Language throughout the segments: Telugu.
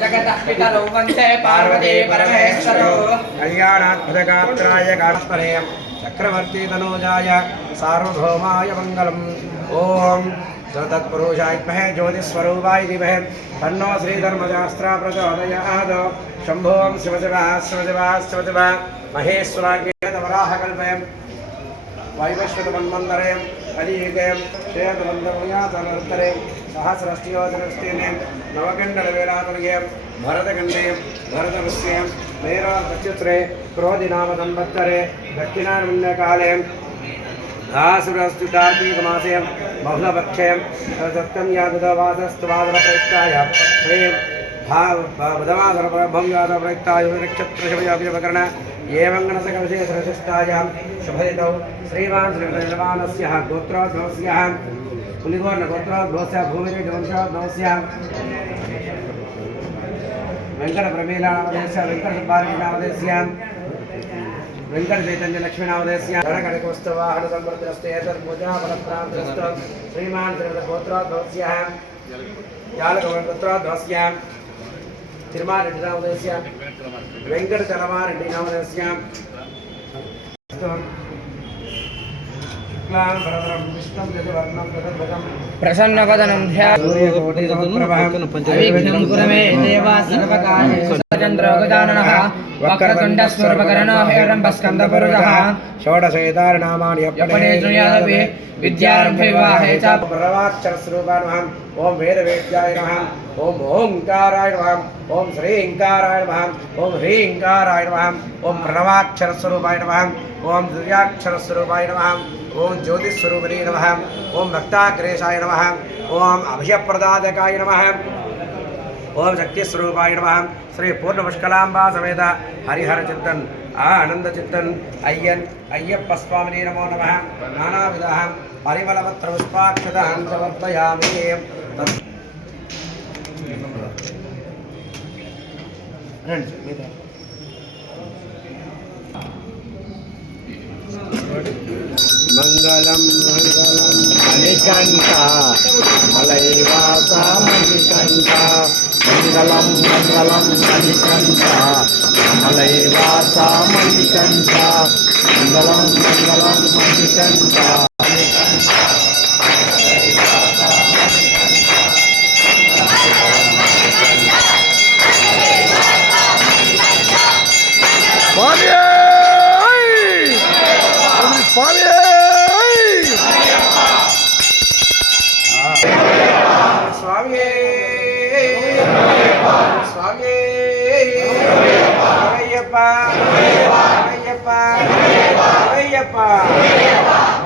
जगतः पितरौ वन्दे पार्वती परमेश्वरौ कल्याणात्मजगात्राय गात्मनेयं चक्रवर्ती तनूजाय सार्वभौमाय मङ्गलम् ॐ तत्पुरुषाय विद्महे ज्योतिस्वरूपाय धीमहि तन्नो श्रीधर्मशास्त्रा प्रचोदयात् शम्भों शिवशिवः महेश्वराज्ञवराहकल्पयं वैवस्वतमन्वन्तरे कलियुगं श्रेयतमन्तमयातनन्तरे सहस्रष्टियोजनष्टिने नवकण्डलवेलातनये भरतखण्डे भरतवर्षे मेरोनक्षत्रे क्रोधिनाम संवत्सरे दक्षिणायनकाले धासुरस्तुतार्किकमासे बहुलपक्षे सत्यं यादवासस्तुवादप्रयुक्ताय श्री बुधवासरभंगासप्रयुक्ताय नक्षत्रशमयाभिपकरण एवं गणसकविशेषविशिष्टायां शुभयितौ श्रीमान् श्रीभगवानस्य गोत्रोद्भवस्य पुलिगोर्णगोत्रोद्भवस्य भूमिरेडवंशोद्भवस्य वेङ्कटप्रमीलानामधेयस्य वेङ्कटसुब्बारेड्डिनामधेयस्य वेङ्कटचैतन्यलक्ष्मीनामधेयस्य गणगणकोत्सवाहनसंवर्धनस्ते एतत्पूजाफलप्राप्तिरस्तु श्रीमान् श्रीमद्गोत्रोद्भवस्य यालकगोत्रोद्भवस्य तिरुमारेड्डिनामधेयस्य वेङ्कटचलमारेड्डिनामधेयस्य प्रसन्नवदनं ध्यानचन्द्रगजाननः वक्रतुण्डस्वरूपकर्णो हेरम्बस्कन्दपुरुषः षोडशेतारनामानि अपने श्रूयादपि विद्यारम्भे विवाहे च प्रणवाक्षरस्वरूपाय नमः ओं वेदवेद्याय नमः ओं ओंकाराय नमः ओं श्रींकाराय नमः ओं ह्रींकाराय नमः ओं प्रणवाक्षरस्वरूपाय नमः ओं दिव्याक्षरस्वरूपाय नमः ओं ज्योतिस्वरूपिणे नमः ओं भक्ताग्रेशाय नमः ओं अभयप्रदायकाय नमः ओं शक्तिस्वरूपाय नमः श्री पूर्णपुष्कलांबा समेत हरिहर चिंतन आनंद चिंतन अय्यप्प स्वामिने नमो नमः नानाविधः परिमलपत्र पुष्पाक्षतां समर्पयामि मंगलम मंगलम मणिकंठा मलयवासा मणिकंठा मंगलम मंगलम मणिकंठा मलयवासा मणिकंठा मंगलम मंगलम मणिकंठा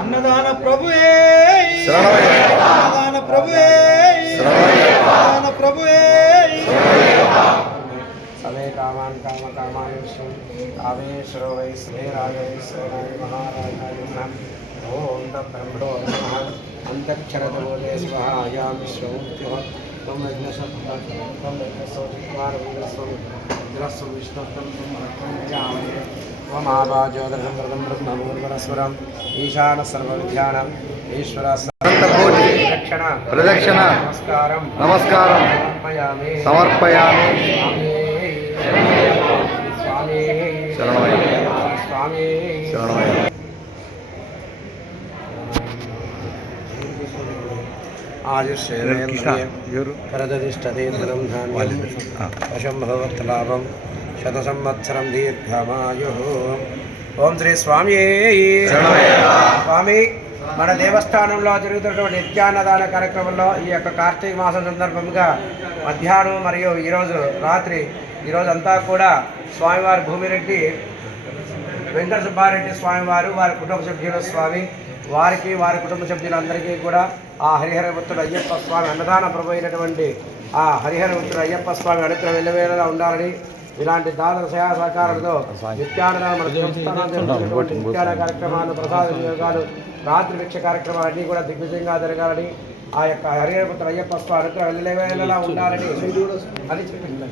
अन्नदान प्रभुवे अन्नदान प्रभुवे अन्नदान प्रभुवे सवे कामान काम कामायुष्यं कामेश्वरो वै श्रीराजेश्वराय महाराजाय नमः ओं ब्रह्मणो नमः अंतक्षरतमोदे स्वाहा यां विश्वमुक्तिः त्वं यज्ञसत्तं त्वं यज्ञस्वं विष्णुत्वं जामहे त्वमावाज्योतिषं व्रतं ब्रह्मपूर्वरस्वरम् ईशानः सर्वविद्यानाम् ईश्वरः सर्वकोटि प्रदक्षिण नमस्कारं समर्पयामि स्वामी स्वामी आयुष्येन्द्रिये धनं धान्यं वशं भवत्लाभं शतसंवत्सरं दीर्घमायुः ओं श्री स्वामी स्वामी మన దేవస్థానంలో జరుగుతున్నటువంటి నిత్యాన్నదాన కార్యక్రమంలో ఈ యొక్క కార్తీక మాసం సందర్భంగా మధ్యాహ్నం మరియు ఈరోజు రాత్రి ఈరోజంతా కూడా స్వామివారి భూమిరెడ్డి వెంకట సుబ్బారెడ్డి స్వామివారు వారి కుటుంబ సభ్యుల స్వామి వారికి వారి కుటుంబ సభ్యులందరికీ కూడా ఆ హరిహరపుత్రుడు అయ్యప్ప స్వామి అన్నదాన ప్రభు అయినటువంటి ఆ హరిహరపుత్రుడు అయ్యప్ప స్వామి అనుగ్రహం వెళ్ళవేళలా ఉండాలని ఇలాంటి దాతల సహాయ సహకారాలతో నిత్యాన్నదాన నిత్యాన కార్యక్రమాలు ప్రసాద వినియోగాలు రాత్రి భిక్ష కార్యక్రమాలన్నీ కూడా దిగ్విజయంగా జరగాలని ఆ యొక్క హరిహరపుత్రుడు అయ్యప్ప స్వామి అనుగ్రహం వెళ్ళవేళలా ఉండాలని అని చెప్పింది.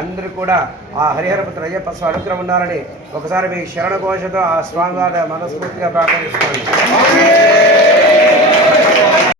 అందరూ కూడా ఆ హరిహరపుత్రుడు అయ్యప్ప స్వామి అనుగ్రహం ఉండాలని ఒకసారి మీ శరణ ఘోషతో ఆ స్వామివారి మనస్ఫూర్తిగా ప్రార్థిస్తున్నాను.